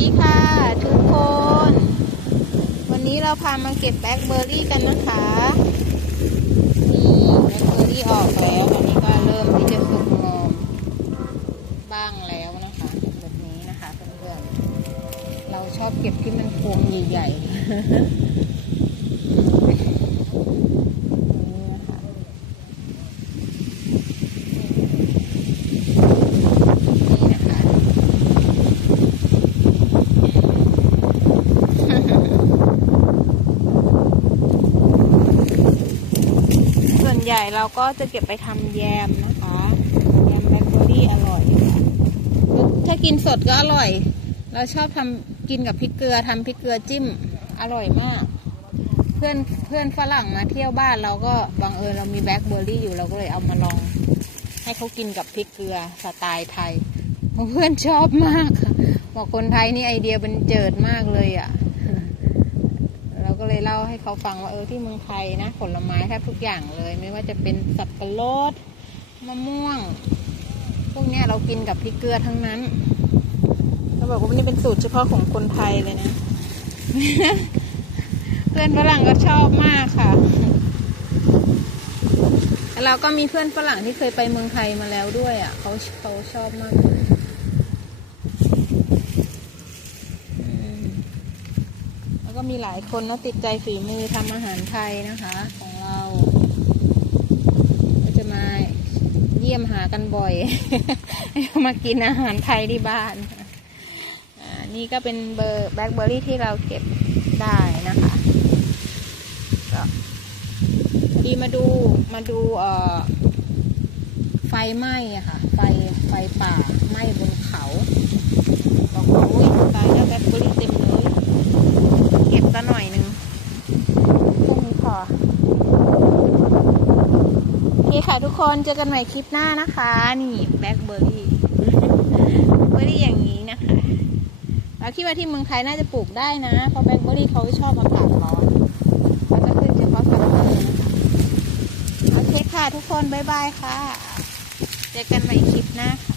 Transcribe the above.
ดีค่ะทุกคน วันนี้เราพามาเก็บแบล็คเบอร์รี่กันนะคะนี่แบล็คเบอร์รี่ออกแล้วตอนนี้ก็เริ่มที่จะสุกงอมบ้างแล้วนะคะแบบนี้นะคะเพื่อนๆเราชอบเก็บที่มันพวงใหญ่ๆ นี่นะคะ นี่นะคะ ส่ วนใหญ่เราก็จะเก็บไปทำแยมนะคะแยมแบล็คเบอร์รี่อร่อยถ้ากินสดก็อร่อย เราชอบทำกินกับพริกเกลือทำพริกเกลือจิ้มอร่อยมาก เพื่อนเพื่อนฝรั่งมาเที่ยวบ้านเราก็บังเอิญเรามีแบล็คเบอร์รี่อยู่เราก็เลยเอามาลอง ให้เขากินกับพริกเกลือสไตล์ไทยเพื่อนชอบมากบอกคนไทยนี่ไอเดียบันเจิดมากเลยอะ่ะ เลยเล่าให้เขาฟังว่าเออที่เมืองไทยนะผลไม้แทบทุกอย่างเลย ไม่ว่าจะเป็นสับปะรดมะม่วง พวกนี้เรากินกับพริกเกลือทั้งนั้นเขาบอกว่านี่เป็นสูตรเฉพาะของคนไทยเลยนะ เพื่อนฝรั่งก็ชอบมากค่ะแล้วเราก็มีเพื่อนฝรั่งที่เคยไปเมืองไทยมาแล้วด้วยอะเขาเขาชอบมากเลยอืมแล้ว ก็มีหลายคนนะติดใจฝีมือทำอาหารไทยนะคะ ของเรา ก็จะมาเยี่ยมหากันบ่อย มากินอาหารไทยที่บ้านนี่ก็เป็นเบอร์แบล็คเบอร์รี่ที่เราเก็บได้นะคะก็พอดีมาดูมาดูเอ่อไฟไหม้ค่ะ ไฟไฟป่าไหม้บนเขาบอกว่าอุ้ยตายแล้วแบล็คเบอร์รี่เต็มเลย เก็บซะหน่อยหนึงแค่นี้พอ โอเคค่ะทุกคนเจอกันใหม่คลิปหน้านะคะ นี่แบล็คเบอร์รี่เบอร์รี่อย่างนี้นะคะเราคิดว่าที่เมืองไทยน่าจะปลูกได้นะเพราะแบล็คเบอร์รี่เขาชอบอากาศร้อนเขาจะขึ้นเฉพาะซัมเมอร์นะคะโอเคค่ะทุกคนบ๊ายบายค่ะ เจอกันใหม่คลิปหน้าค่ะ